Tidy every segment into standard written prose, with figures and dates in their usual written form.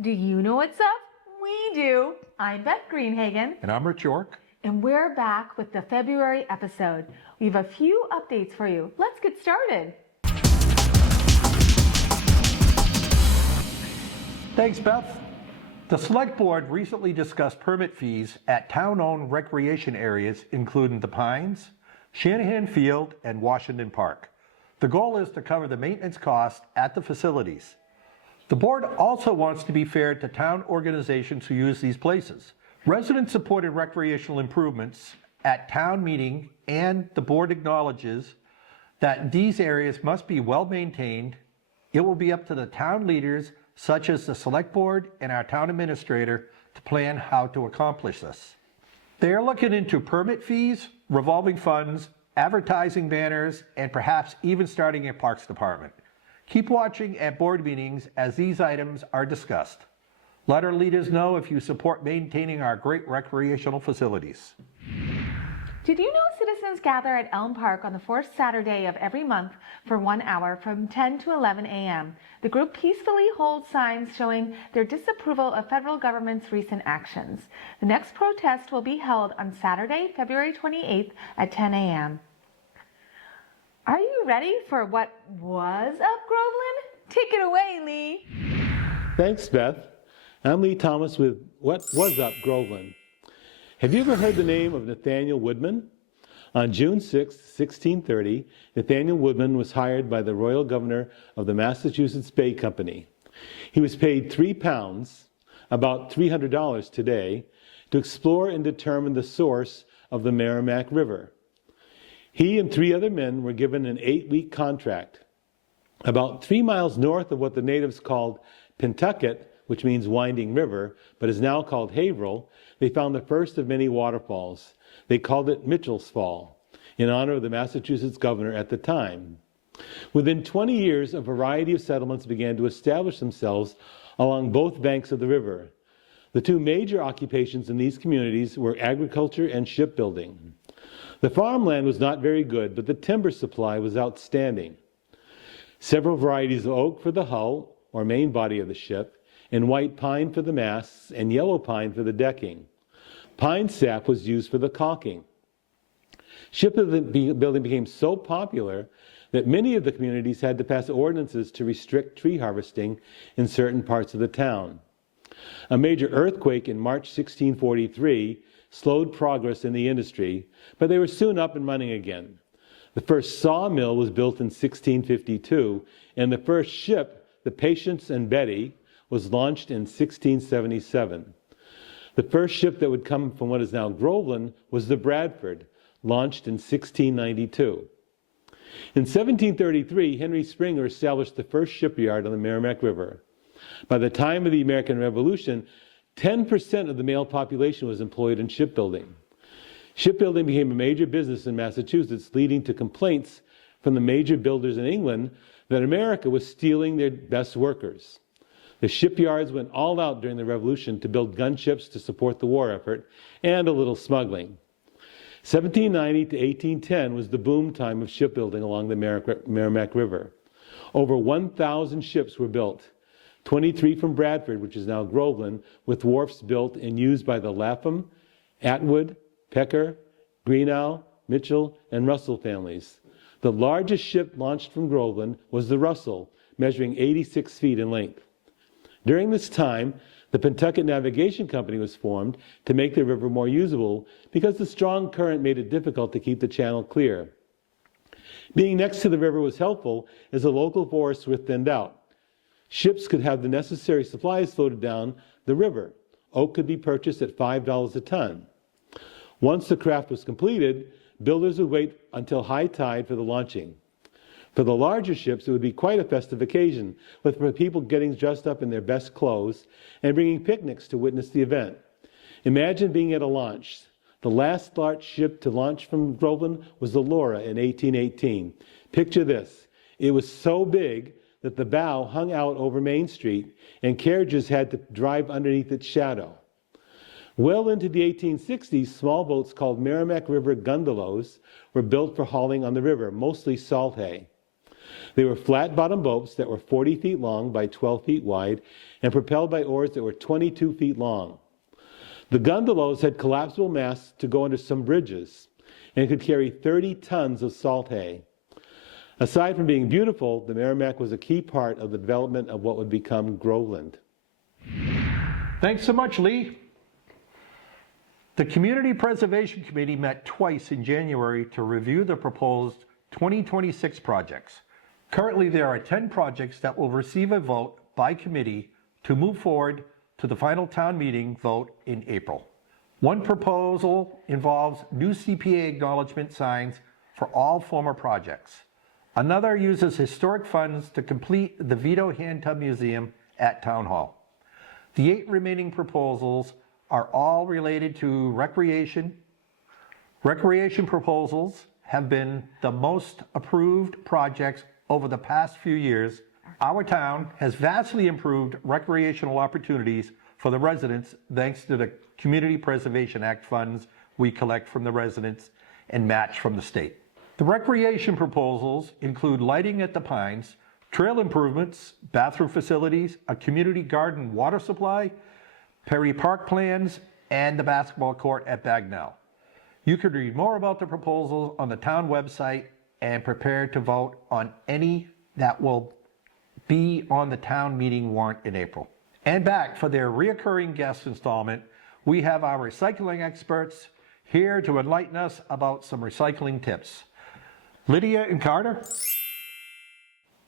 Do you know what's up? We do. I'm Beth Greenhagen. And I'm Rich York. And we're back with the February episode. We have a few updates for you. Let's get started. Thanks, Beth. The Select Board recently discussed permit fees at town-owned recreation areas, including the Pines, Shanahan Field, and Washington Park. The goal is to cover the maintenance costs at the facilities. The board also wants to be fair to town organizations who use these places. Residents supported recreational improvements at town meeting, and the board acknowledges that these areas must be well maintained. It will be up to the town leaders, such as the Select Board and our town administrator, to plan how to accomplish this. They are looking into permit fees, revolving funds, advertising banners, and perhaps even starting a parks department. Keep watching at board meetings as these items are discussed. Let our leaders know if you support maintaining our great recreational facilities. Did you know citizens gather at Elm Park on the fourth Saturday of every month for 1 hour from 10 to 11 a.m.? The group peacefully holds signs showing their disapproval of federal government's recent actions. The next protest will be held on Saturday, February 28th at 10 a.m. Are you ready for what was up, Groveland? Take it away, Lee. Thanks, Beth. I'm Lee Thomas with What Was Up, Groveland. Have you ever heard the name of Nathaniel Woodman? On June 6, 1630, Nathaniel Woodman was hired by the royal governor of the Massachusetts Bay Company. He was paid £3, about $300 today, to explore and determine the source of the Merrimack River. He and 3 other men were given an 8-week contract. About 3 miles north of what the natives called Pentucket, which means winding river, but is now called Haverhill, they found the first of many waterfalls. They called it Mitchell's Fall, in honor of the Massachusetts governor at the time. Within 20 years, a variety of settlements began to establish themselves along both banks of the river. The 2 major occupations in these communities were agriculture and shipbuilding. The farmland was not very good, but the timber supply was outstanding. Several varieties of oak for the hull, or main body of the ship, and white pine for the masts, and yellow pine for the decking. Pine sap was used for the caulking. Shipbuilding became so popular that many of the communities had to pass ordinances to restrict tree harvesting in certain parts of the town. A major earthquake in March 1643 slowed progress in the industry, but they were soon up and running again. The first sawmill was built in 1652, and the first ship, the Patience and Betty, was launched in 1677. The first ship that would come from what is now Groveland was the Bradford, launched in 1692. In 1733, Henry Springer established the first shipyard on the Merrimack River. By the time of the American Revolution, 10% of the male population was employed in shipbuilding. Shipbuilding became a major business in Massachusetts, leading to complaints from the major builders in England that America was stealing their best workers. The shipyards went all out during the Revolution to build gunships to support the war effort, and a little smuggling. 1790 to 1810 was the boom time of shipbuilding along the Merrimack River. Over 1,000 ships were built. 23 from Bradford, which is now Groveland, with wharfs built and used by the Lapham, Atwood, Pecker, Greenough, Mitchell, and Russell families. The largest ship launched from Groveland was the Russell, measuring 86 feet in length. During this time, the Pentucket Navigation Company was formed to make the river more usable because the strong current made it difficult to keep the channel clear. Being next to the river was helpful as the local forests were thinned out. Ships could have the necessary supplies floated down the river. Oak could be purchased at $5 a ton. Once the craft was completed, builders would wait until high tide for the launching. For the larger ships, it would be quite a festive occasion, with people getting dressed up in their best clothes and bringing picnics to witness the event. Imagine being at a launch. The last large ship to launch from Groveland was the Laura in 1818. Picture this. It was so big that the bow hung out over Main Street and carriages had to drive underneath its shadow. Well into the 1860s, small boats called Merrimack River gondolas were built for hauling on the river, mostly salt hay. They were flat-bottom boats that were 40 feet long by 12 feet wide and propelled by oars that were 22 feet long. The gondolas had collapsible masts to go under some bridges and could carry 30 tons of salt hay. Aside from being beautiful, the Merrimack was a key part of the development of what would become Groveland. Thanks so much, Lee. The Community Preservation Committee met twice in January to review the proposed 2026 projects. Currently, there are 10 projects that will receive a vote by committee to move forward to the final town meeting vote in April. One proposal involves new CPA acknowledgement signs for all former projects. Another uses historic funds to complete the Vito Hand Tub Museum at Town Hall. The 8 remaining proposals are all related to recreation. Recreation proposals have been the most approved projects over the past few years. Our town has vastly improved recreational opportunities for the residents thanks to the Community Preservation Act funds we collect from the residents and match from the state. The recreation proposals include lighting at the Pines, trail improvements, bathroom facilities, a community garden water supply, Perry Park plans, and the basketball court at Bagnell. You can read more about the proposals on the town website and prepare to vote on any that will be on the town meeting warrant in April. And back for their reoccurring guest installment, we have our recycling experts here to enlighten us about some recycling tips. Lydia and Carter?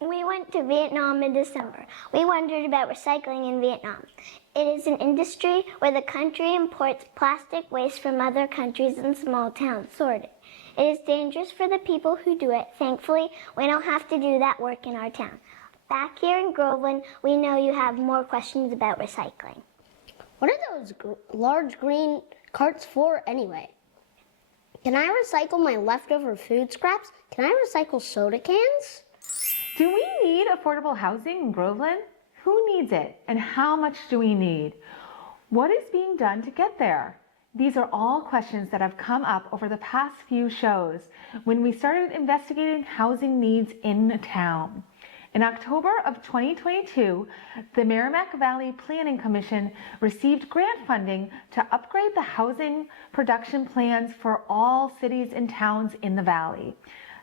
We went to Vietnam in December. We wondered about recycling in Vietnam. It is an industry where the country imports plastic waste from other countries and small towns sorted. It is dangerous for the people who do it. Thankfully, we don't have to do that work in our town. Back here in Groveland, we know you have more questions about recycling. What are those large green carts for anyway? Can I recycle my leftover food scraps? Can I recycle soda cans? Do we need affordable housing in Groveland? Who needs it, and how much do we need? What is being done to get there? These are all questions that have come up over the past few shows when we started investigating housing needs in town. In October of 2022, the Merrimack Valley Planning Commission received grant funding to upgrade the housing production plans for all cities and towns in the valley.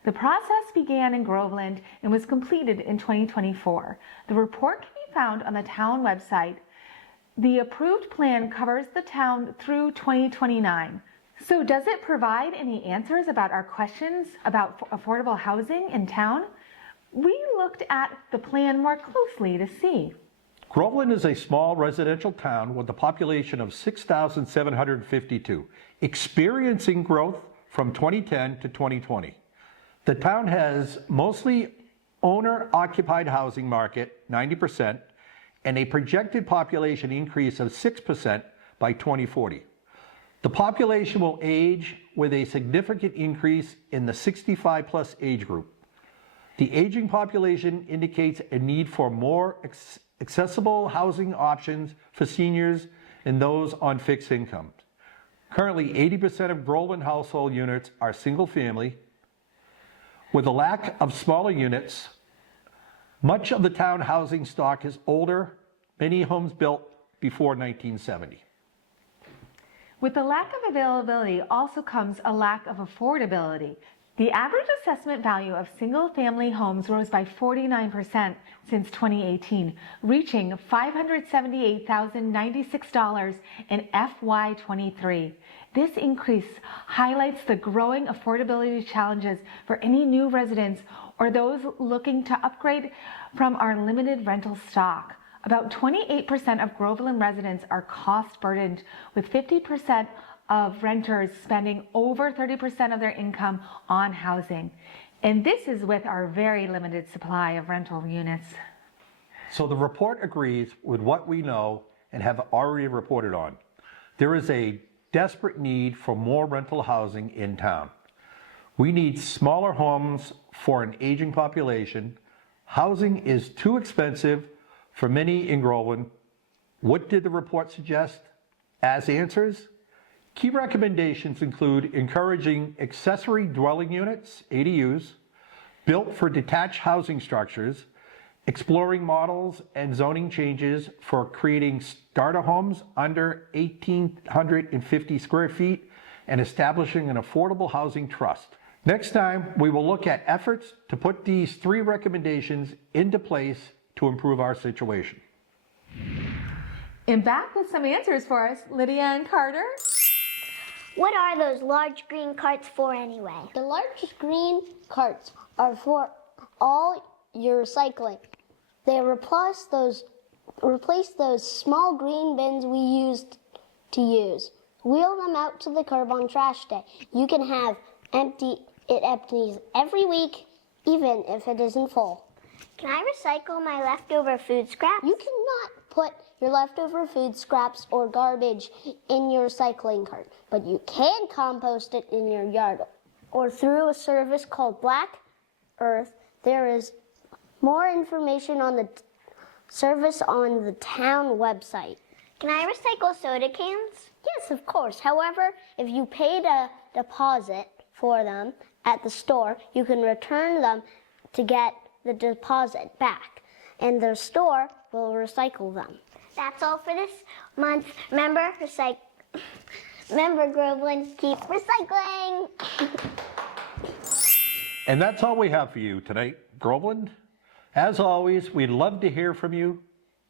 The process began in Groveland and was completed in 2024. The report can be found on the town website. The approved plan covers the town through 2029. So does it provide any answers about our questions about affordable housing in town? We looked at the plan more closely to see. Groveland is a small residential town with a population of 6,752, experiencing growth from 2010 to 2020. The town has mostly owner-occupied housing market, 90%, and a projected population increase of 6% by 2040. The population will age with a significant increase in the 65-plus age group. The aging population indicates a need for more accessible housing options for seniors and those on fixed incomes. Currently, 80% of Groveland household units are single-family. With a lack of smaller units, much of the town housing stock is older, many homes built before 1970. With the lack of availability also comes a lack of affordability. The average assessment value of single-family homes rose by 49% since 2018, reaching $578,096 in FY23. This increase highlights the growing affordability challenges for any new residents or those looking to upgrade from our limited rental stock. About 28% of Groveland residents are cost-burdened, with 50% of renters spending over 30% of their income on housing. And this is with our very limited supply of rental units. So the report agrees with what we know and have already reported on. There is a desperate need for more rental housing in town. We need smaller homes for an aging population. Housing is too expensive for many in Groveland. What did the report suggest as answers? Key recommendations include encouraging accessory dwelling units, ADUs, built for detached housing structures, exploring models and zoning changes for creating starter homes under 1,850 square feet, and establishing an affordable housing trust. Next time, we will look at efforts to put these 3 recommendations into place to improve our situation. And back with some answers for us, Lydia and Carter. What are those large green carts for anyway? The large green carts are for all your recycling. They replace those small green bins we used to use. Wheel them out to the curb on trash day. You can have it empties every week, even if it isn't full. Can I recycle my leftover food scraps? You cannot put your leftover food scraps or garbage in your recycling cart, but you can compost it in your yard or through a service called Black Earth. There is more information on the service on the town website. Can I recycle soda cans? Yes, of course. However, if you paid a deposit for them at the store, you can return them to get the deposit back, and the store will recycle them. That's all for this month. Remember, Groveland, keep recycling. And that's all we have for you tonight, Groveland. As always, we'd love to hear from you.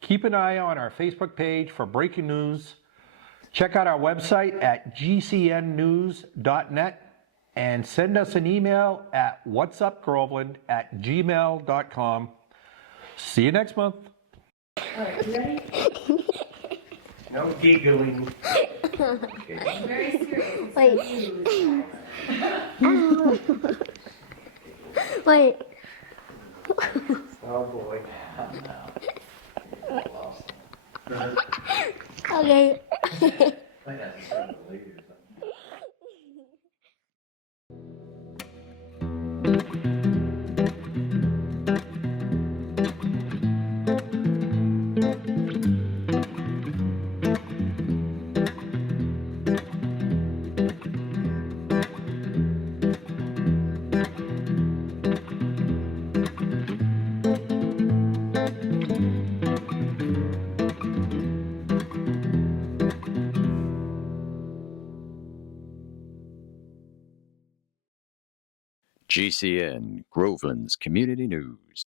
Keep an eye on our Facebook page for breaking news. Check out our website at gcnnews.net and send us an email at whatsupgroveland@gmail.com. See you next month. All right, you ready? No giggling. Very serious. Wait. Wait. Oh boy. Okay. GCN, Groveland's Community News.